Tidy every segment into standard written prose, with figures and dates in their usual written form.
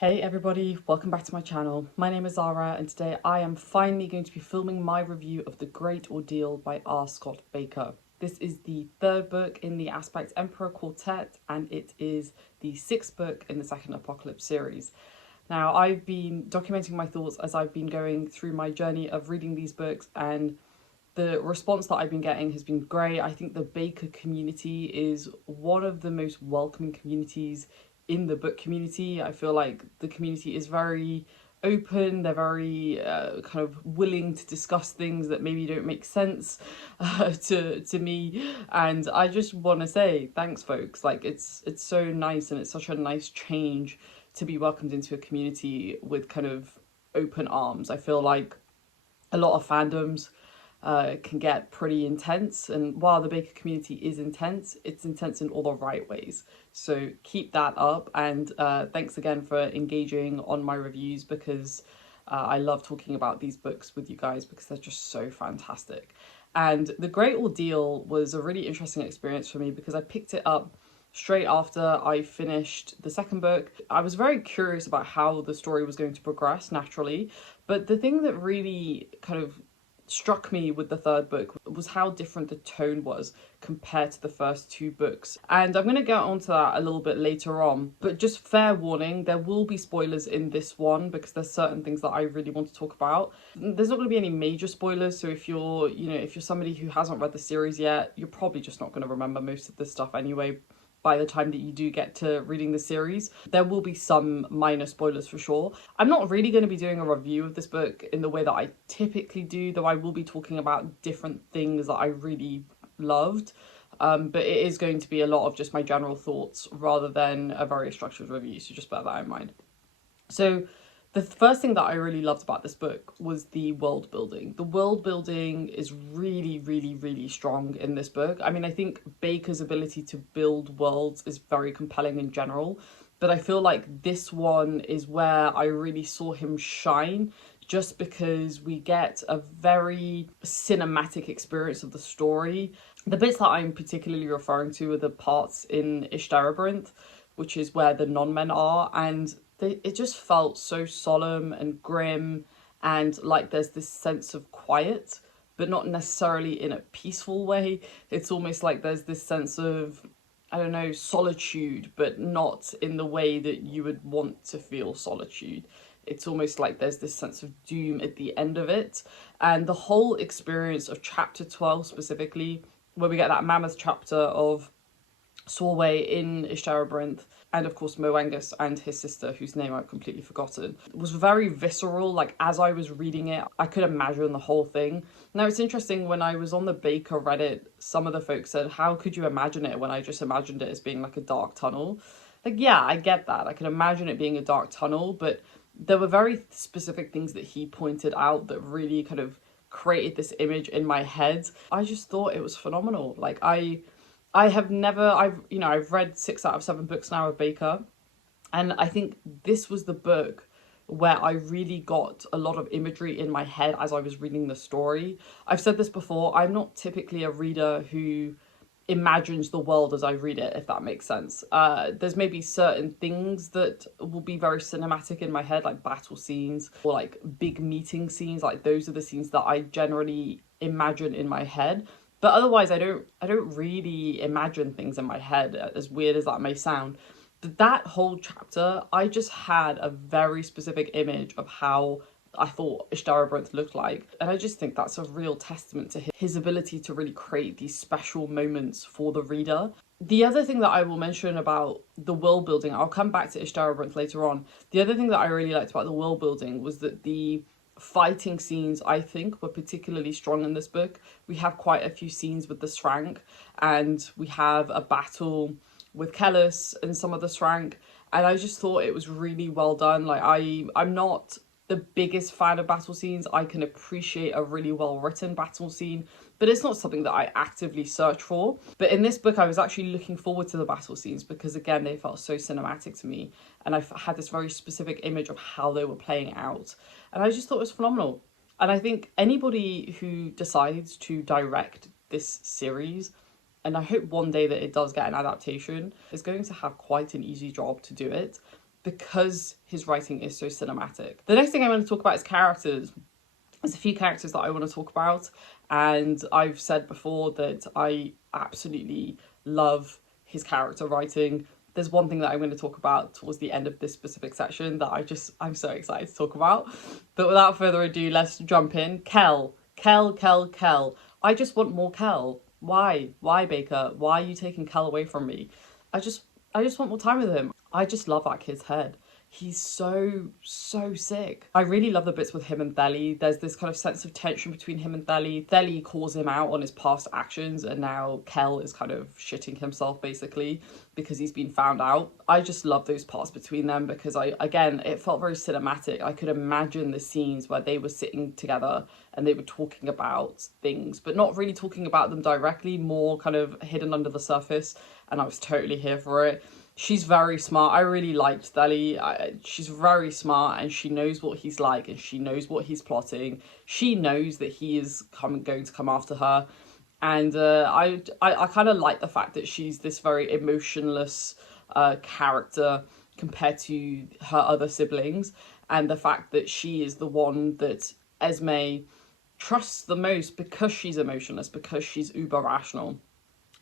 Hey everybody, welcome back to my channel. My name is Zara and today I am finally going to be filming my review of The Great Ordeal by R Scott Bakker. This is the third book in the Aspect Emperor Quartet and it is the sixth book in the Second Apocalypse series. Now, I've been documenting my thoughts as I've been going through my journey of reading these books, and the response that I've been getting has been great. I think the Bakker community is one of the most welcoming communities in the book community. I feel like the community is very open, they're very kind of willing to discuss things that maybe don't make sense to me, and I just want to say thanks folks. Like it's so nice and it's such a nice change to be welcomed into a community with kind of open arms. I feel like a lot of fandoms can get pretty intense, and while the Baker community is intense, it's intense in all the right ways. So keep that up, and thanks again for engaging on my reviews, because I love talking about these books with you guys because they're just so fantastic. And The Great Ordeal was a really interesting experience for me because I picked it up straight after I finished the second book. I was very curious about how the story was going to progress naturally, but the thing that really kind of struck me with the third book was how different the tone was compared to the first two books. And I'm going to get onto that a little bit later on, but just fair warning, there will be spoilers in this one because there's certain things that I really want to talk about. There's not going to be any major spoilers, so if you're somebody who hasn't read the series yet, you're probably just not going to remember most of this stuff anyway by the time that you do get to reading the series. There will be some minor spoilers for sure. I'm not really going to be doing a review of this book in the way that I typically do, though I will be talking about different things that I really loved. But it is going to be a lot of just my general thoughts rather than a very structured review, so just bear that in mind. So the first thing that I really loved about this book was the world building. The world building is really, really, really strong in this book. I mean, I think Bakker's ability to build worlds is very compelling in general, but I feel like this one is where I really saw him shine, just because we get a very cinematic experience of the story. The bits that I'm particularly referring to are the parts in Ishtarabrith, which is where the non-men are, and it just felt so solemn and grim, and like there's this sense of quiet, but not necessarily in a peaceful way. It's almost like there's this sense of, I don't know, solitude, but not in the way that you would want to feel solitude. It's almost like there's this sense of doom at the end of it. And the whole experience of chapter 12 specifically, where we get that mammoth chapter of Solway in Ishtarabrith, and of course Moangus and his sister, whose name I've completely forgotten, was very visceral. Like, as I was reading it, I could imagine the whole thing. Now, it's interesting, when I was on the Bakker Reddit, some of the folks said, how could you imagine it when I just imagined it as being like a dark tunnel? Like, yeah, I get that. I can imagine it being a dark tunnel, but there were very specific things that he pointed out that really kind of created this image in my head. I just thought it was phenomenal. Like, I've read 6 out of 7 books now of Bakker, and I think this was the book where I really got a lot of imagery in my head as I was reading the story. I've said this before, I'm not typically a reader who imagines the world as I read it, if that makes sense. There's maybe certain things that will be very cinematic in my head, like battle scenes or like big meeting scenes. Like, those are the scenes that I generally imagine in my head. But otherwise, I don't really imagine things in my head, as weird as that may sound. But that whole chapter, I just had a very specific image of how I thought Ishtarabrith looked like. And I just think that's a real testament to his ability to really create these special moments for the reader. The other thing that I will mention about the world building, I'll come back to Ishtarabrith later on. The other thing that I really liked about the world building was that the fighting scenes, I think, were particularly strong in this book. We have quite a few scenes with the Srank, and we have a battle with Kellis and some of the Srank, and I just thought it was really well done. Like, I'm not the biggest fan of battle scenes. I can appreciate a really well written battle scene, but it's not something that I actively search for. But in this book, I was actually looking forward to the battle scenes because, again, they felt so cinematic to me, and I had this very specific image of how they were playing out, and I just thought it was phenomenal. And I think anybody who decides to direct this series, and I hope one day that it does get an adaptation, is going to have quite an easy job to do it, because his writing is so cinematic. The next thing I want to talk about is characters. There's a few characters that I want to talk about, and I've said before that I absolutely love his character writing. There's one thing that I'm going to talk about towards the end of this specific section that I'm so excited to talk about. But without further ado, let's jump in. Kel. I just want more Kel. Why? Why, Bakker? Why are you taking Kel away from me? I just want more time with him. I just love that kid's head. He's so sick. I really love the bits with him and Theli. There's this kind of sense of tension between him and Theli. Theli calls him out on his past actions, and now Kel is kind of shitting himself basically because he's been found out. I just love those parts between them because again, it felt very cinematic. I could imagine the scenes where they were sitting together and they were talking about things, but not really talking about them directly, more kind of hidden under the surface, and I was totally here for it. She's very smart. I really liked Theli. She's very smart and she knows what he's like and she knows what he's plotting. She knows that he is going to come after her. And I kind of like the fact that she's this very emotionless character compared to her other siblings. And the fact that she is the one that Esme trusts the most because she's emotionless, because she's uber rational.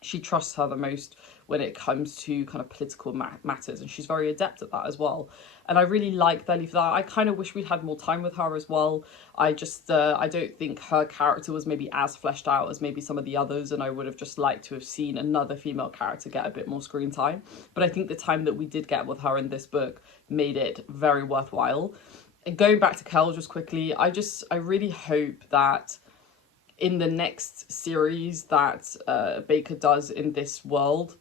She trusts her the most when it comes to kind of political matters, and she's very adept at that as well. And I really like Theli for that. I kind of wish we'd had more time with her as well. I don't think her character was maybe as fleshed out as maybe some of the others, and I would have just liked to have seen another female character get a bit more screen time. But I think the time that we did get with her in this book made it very worthwhile. And going back to Kel just quickly, I really hope that in the next series that Bakker does in this world,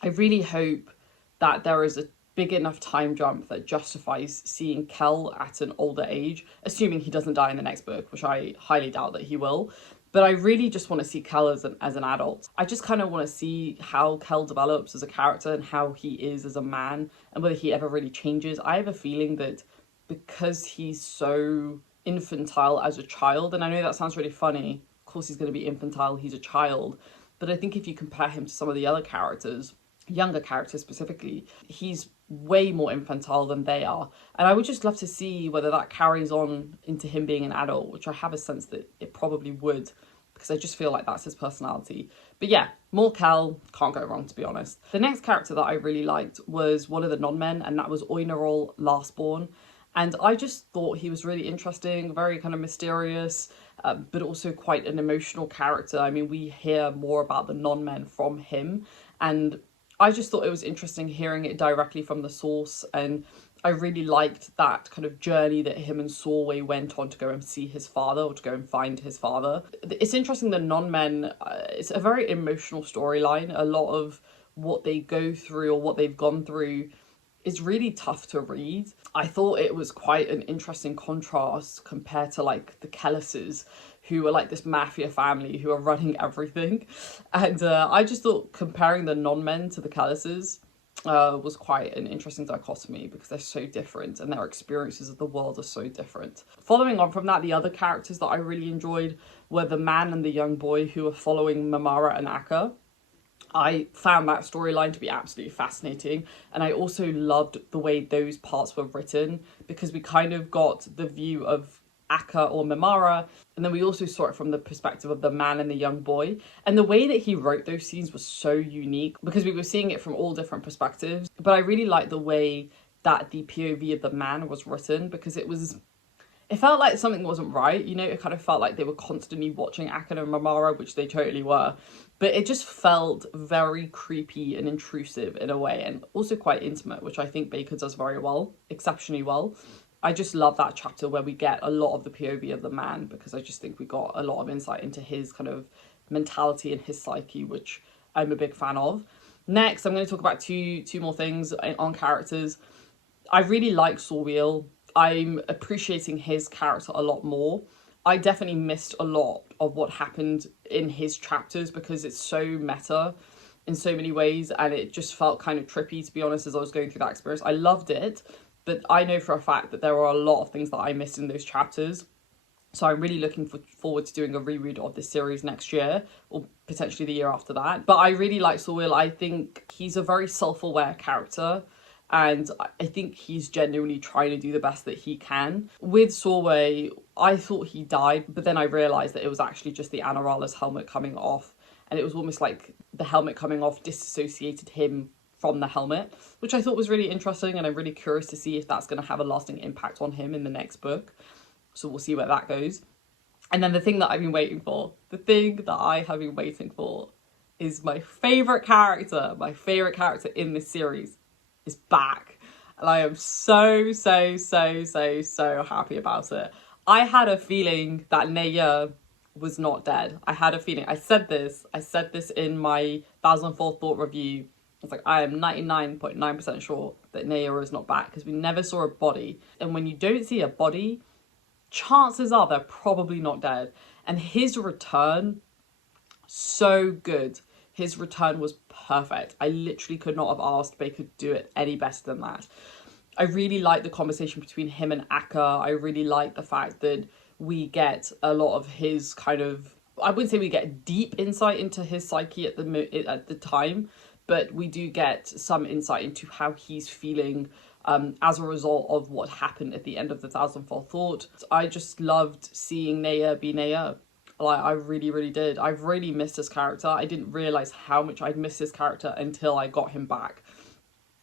I really hope that there is a big enough time jump that justifies seeing Kel at an older age, assuming he doesn't die in the next book, which I highly doubt that he will. But I really just want to see Kel as an adult. I just kind of want to see how Kel develops as a character and how he is as a man and whether he ever really changes. I have a feeling that because he's so infantile as a child, and I know that sounds really funny, of course he's going to be infantile, he's a child, but I think if you compare him to some of the other characters, younger characters specifically, he's way more infantile than they are. And I would just love to see whether that carries on into him being an adult, which I have a sense that it probably would, because I just feel like that's his personality. But yeah, more Kel, can't go wrong, to be honest. The next character that I really liked was one of the non-men, and that was Oinerol Lastborn. And I just thought he was really interesting, very kind of mysterious, but also quite an emotional character. I mean, we hear more about the non-men from him, and I just thought it was interesting hearing it directly from the source, and I really liked that kind of journey that him and Solway went on to go and see his father, or to go and find his father. It's interesting, the non-men, it's a very emotional storyline. A lot of what they go through or what they've gone through is really tough to read. I thought it was quite an interesting contrast compared to like the Kellises, who are like this mafia family who are running everything. And I just thought comparing the non-men to the Kellises was quite an interesting dichotomy because they're so different and their experiences of the world are so different. Following on from that, the other characters that I really enjoyed were the man and the young boy who were following Mamara and Akka. I found that storyline to be absolutely fascinating, and I also loved the way those parts were written because we kind of got the view of Akka or Mamara, and then we also saw it from the perspective of the man and the young boy. And the way that he wrote those scenes was so unique because we were seeing it from all different perspectives. But I really liked the way that the POV of the man was written because it felt like something wasn't right, you know. It kind of felt like they were constantly watching Akka and Mamara, which they totally were. But it just felt very creepy and intrusive in a way, and also quite intimate, which I think Bakker does very well, exceptionally well. I just love that chapter where we get a lot of the POV of the man because I just think we got a lot of insight into his kind of mentality and his psyche, which I'm a big fan of. Next, I'm going to talk about two more things on characters. I really like Sorwheel. I'm appreciating his character a lot more. I definitely missed a lot of what happened in his chapters because it's so meta in so many ways, and it just felt kind of trippy, to be honest, as I was going through that experience. I loved it, but I know for a fact that there are a lot of things that I missed in those chapters. So I'm really looking forward to doing a reread of this series next year, or potentially the year after that. But I really like Sorwheel. I think he's a very self-aware character, and I think he's genuinely trying to do the best that he can. With Sorway, I thought he died, but then I realised that it was actually just the Anarala's helmet coming off, and it was almost like the helmet coming off disassociated him from the helmet, which I thought was really interesting, and I'm really curious to see if that's going to have a lasting impact on him in the next book. So we'll see where that goes. And then the thing that I've been waiting for, is my favourite character in this series is back. And I am so happy about it. I had a feeling that Naya was not dead. I had a feeling. I said this in my 1004 Thought review. I was like, I am 99.9% sure that Naya is not back, because we never saw a body. And when you don't see a body, chances are they're probably not dead. And his return, so good. His return was perfect. I literally could not have asked Bakker to do it any better than that. I really like the conversation between him and Akka. I really like the fact that we get a lot of his kind of, I wouldn't say we get deep insight into his psyche at the time, but we do get some insight into how he's feeling as a result of what happened at the end of the 1004 Thought. I just loved seeing Naya be Naya. Like, I really did. I've really missed his character. I didn't realise how much I'd missed his character until I got him back.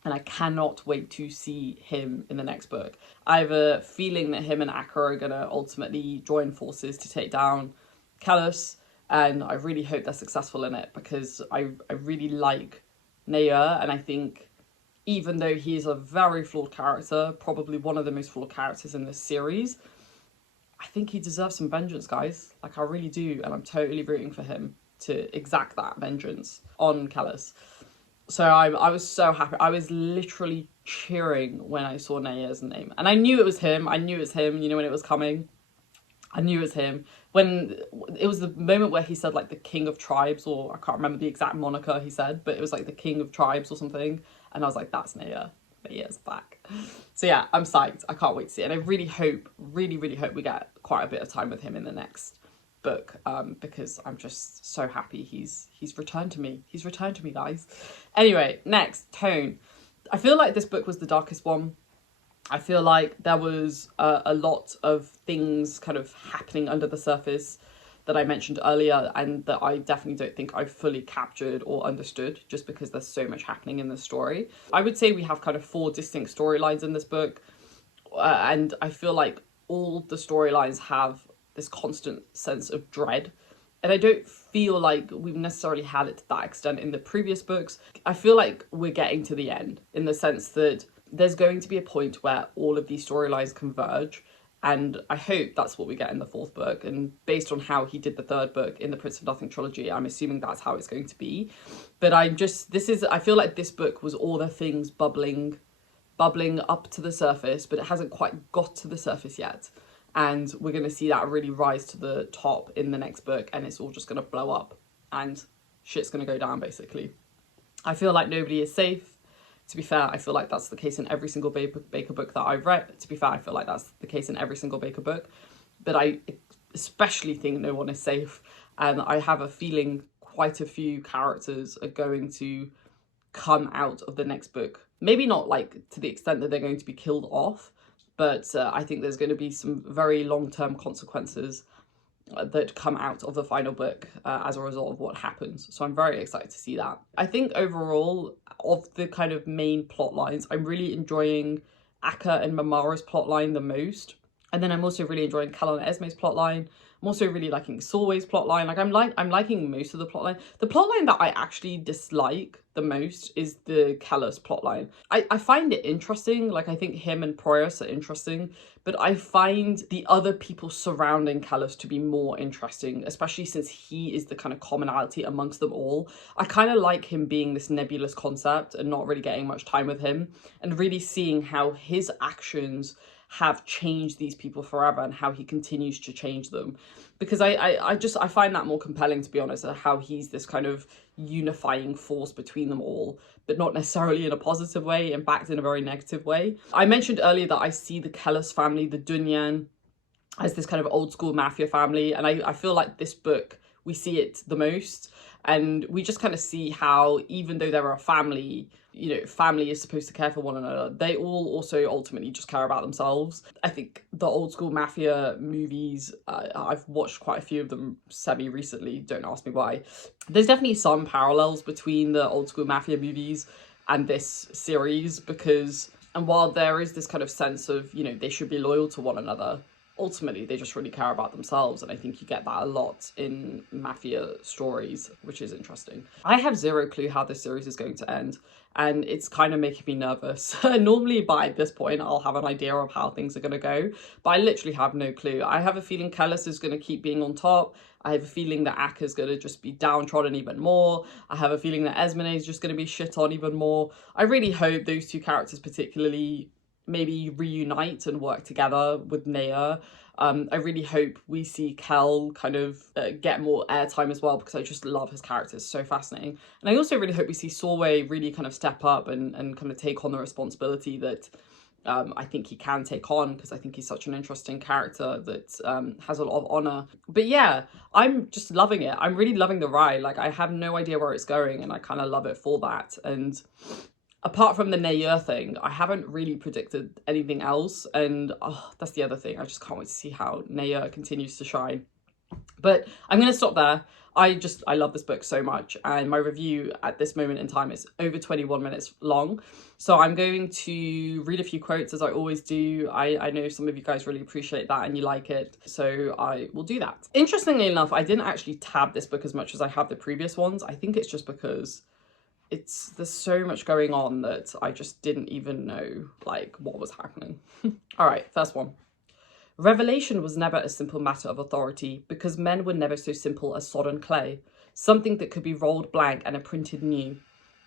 And I cannot wait to see him in the next book. I have a feeling that him and Akka are going to ultimately join forces to take down Callus. And I really hope they're successful in it, because I really like Naya. And I think even though he is a very flawed character, probably one of the most flawed characters in this series, I think he deserves some vengeance, guys. Like, I really do. And I'm totally rooting for him to exact that vengeance on Callus. So I was so happy. I was literally cheering when I saw Naya's name. And I knew it was him. You know, when it was coming. I knew it was him. When it was the moment where he said, like, the King of Tribes, or I can't remember the exact moniker he said, but it was like the King of Tribes or something. And I was like, that's Naya. Naya's back. So yeah, I'm psyched. I can't wait to see it. And I really hope we get quite a bit of time with him in the next book, because I'm just so happy he's returned to me. He's returned to me, guys. Anyway, next, Tone. I feel like this book was the darkest one. I feel like there was a lot of things kind of happening under the surface that I mentioned earlier, and that I definitely don't think I fully captured or understood, just because there's so much happening in the story. I would say we have kind of 4 distinct storylines in this book, and I feel like all the storylines have this constant sense of dread. And I don't feel like we've necessarily had it to that extent in the previous books. I feel like we're getting to the end, in the sense that there's going to be a point where all of these storylines converge. And I hope that's what we get in the 4th book. And based on how he did the 3rd book in the Prince of Nothing trilogy, I'm assuming that's how it's going to be. But I feel like this book was all the things bubbling up to the surface, but it hasn't quite got to the surface yet. And we're going to see that really rise to the top in the next book, and it's all just going to blow up and shit's going to go down, basically. I feel like nobody is safe. To be fair, I feel like that's the case in every single Bakker book that I've read. To be fair, I feel like that's the case in every single Bakker book. But I especially think no one is safe. And I have a feeling quite a few characters are going to come out of the next book. Maybe not like to the extent that they're going to be killed off, but I think there's going to be some very long-term consequences that come out of the final book as a result of what happens. So I'm very excited to see that. I think overall, of the kind of main plot lines, I'm really enjoying Akka and Mamara's plotline the most. And then I'm also really enjoying Callum and Esme's plotline. I'm also really liking Solway's plotline. I'm liking most of the plotline. The plotline that I actually dislike the most is the Callus plotline. I find it interesting. Like, I think him and Proyas are interesting, but I find the other people surrounding Callus to be more interesting, especially since he is the kind of commonality amongst them all. I kind of like him being this nebulous concept and not really getting much time with him, and really seeing how his actions have changed these people forever and how he continues to change them, because I find that more compelling, to be honest, how he's this kind of unifying force between them all, but not necessarily in a positive way, in fact in a very negative way. I mentioned earlier that I see the Kellis family, the Dunyan, as this kind of old school mafia family, and I feel like this book we see it the most. And we just kind of see how, even though they're a family, you know, family is supposed to care for one another, they all also ultimately just care about themselves. I think the old school mafia movies, I've watched quite a few of them semi-recently, don't ask me why. There's definitely some parallels between the old school mafia movies and this series, because, and while there is this kind of sense of, you know, they should be loyal to one another, ultimately they just really care about themselves. And I think you get that a lot in mafia stories, which is interesting. I have zero clue how this series is going to end, and it's kind of making me nervous. Normally by this point I'll have an idea of how things are going to go, but I literally have no clue. I have a feeling Kellis is going to keep being on top. I have a feeling that Akka's going to just be downtrodden even more. I have a feeling that Esmene is just going to be shit on even more. I really hope those two characters particularly maybe reunite and work together with Naya. I really hope we see Kel kind of get more airtime as well, because I just love his character. It's so fascinating. And I also really hope we see Solway really kind of step up and kind of take on the responsibility that I think he can take on, because I think he's such an interesting character that has a lot of honour. But yeah, I'm just loving it. I'm really loving the ride. Like, I have no idea where it's going, and I kind of love it for that. And apart from the Naya thing, I haven't really predicted anything else. And that's the other thing. I just can't wait to see how Naya continues to shine. But I'm going to stop there. I love this book so much, and my review at this moment in time is over 21 minutes long. So I'm going to read a few quotes, as I always do. I know some of you guys really appreciate that and you like it, so I will do that. Interestingly enough, I didn't actually tab this book as much as I have the previous ones. I think it's just because there's so much going on that I just didn't even know like what was happening. All right, first one. Revelation was never a simple matter of authority, because men were never so simple as sodden clay, something that could be rolled blank and imprinted new.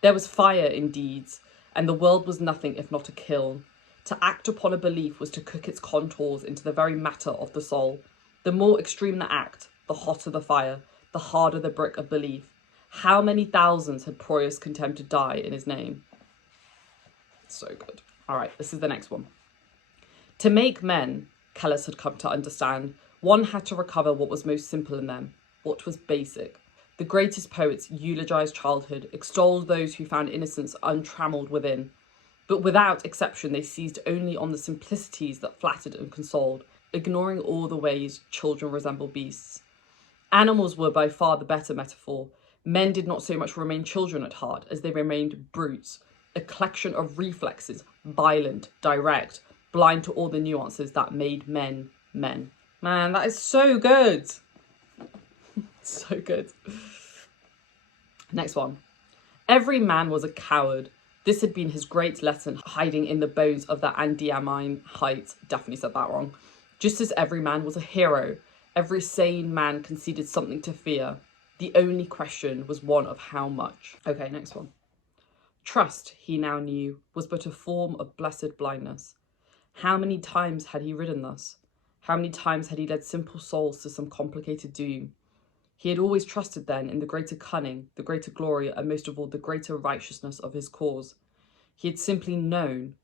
There was fire in deeds, and the world was nothing if not a kiln. To act upon a belief was to cook its contours into the very matter of the soul. The more extreme the act, the hotter the fire, the harder the brick of belief. How many thousands had Proyas condemned to die in his name? So good. All right, this is the next one. To make men, Kellis had come to understand, one had to recover what was most simple in them, what was basic. The greatest poets eulogized childhood, extolled those who found innocence untrammeled within. But without exception, they seized only on the simplicities that flattered and consoled, ignoring all the ways children resemble beasts. Animals were by far the better metaphor. Men did not so much remain children at heart as they remained brutes, a collection of reflexes, violent, direct, blind to all the nuances that made men men. Man, that is so good. So good. Next one. Every man was a coward. This had been his great lesson, hiding in the bones of the Andiamine heights. Definitely said that wrong. Just as every man was a hero, every sane man conceded something to fear. The only question was one of how much. Okay, next one. Trust, he now knew, was but a form of blessed blindness. How many times had he ridden thus? How many times had he led simple souls to some complicated doom? He had always trusted then in the greater cunning, the greater glory, and most of all the greater righteousness of his cause. He had simply known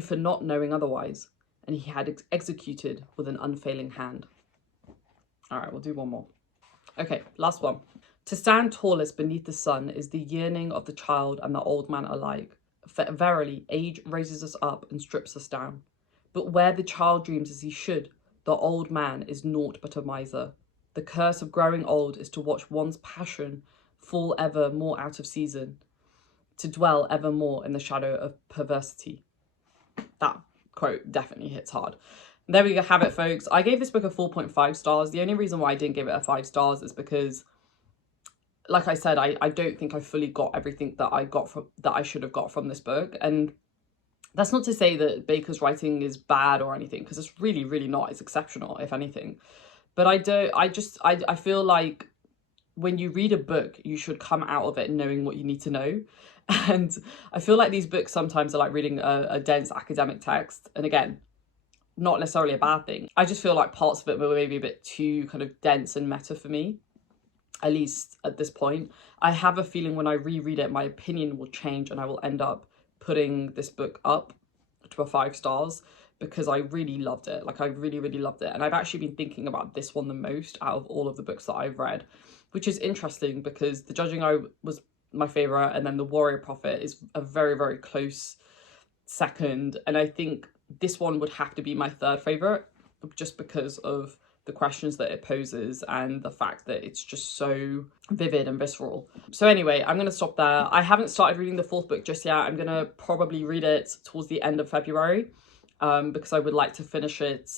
for not knowing otherwise, and he had executed with an unfailing hand. All right, we'll do one more. Okay, last one. To stand tallest beneath the sun is the yearning of the child and the old man alike. For verily, age raises us up and strips us down. But where the child dreams as he should, the old man is naught but a miser. The curse of growing old is to watch one's passion fall ever more out of season, to dwell ever more in the shadow of perversity. That quote definitely hits hard. There we have it, folks. I gave this book a 4.5 stars. The only reason why I didn't give it a 5 stars is because, like I said, I don't think I fully got everything that I should have got from this book. And that's not to say that Bakker's writing is bad or anything, because it's really, really not. It's exceptional, if anything. But I feel like when you read a book, you should come out of it knowing what you need to know. And I feel like these books sometimes are like reading a dense academic text. And again, not necessarily a bad thing. I just feel like parts of it were maybe a bit too kind of dense and meta for me, at least at this point. I have a feeling when I reread it, my opinion will change and I will end up putting this book up to a 5 stars, because I really loved it. Like, I really, really loved it. And I've actually been thinking about this one the most out of all of the books that I've read. which is interesting because The Judging Eye was my favourite, and then The Warrior Prophet is a very, very close second. And I think this one would have to be my third favourite, just because of the questions that it poses and the fact that it's just so vivid and visceral. So anyway, I'm going to stop there. I haven't started reading the fourth book just yet. I'm going to probably read it towards the end of February, because I would like to finish it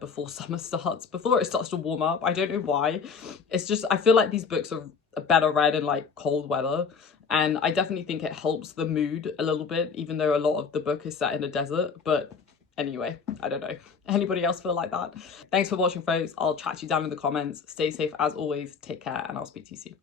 before summer starts, before it starts to warm up. I don't know why. It's just, I feel like these books are better read in like cold weather. And I definitely think it helps the mood a little bit, even though a lot of the book is set in a desert. But anyway, I don't know. Anybody else feel like that? Thanks for watching, folks. I'll chat to you down in the comments. Stay safe as always. Take care, and I'll speak to you soon.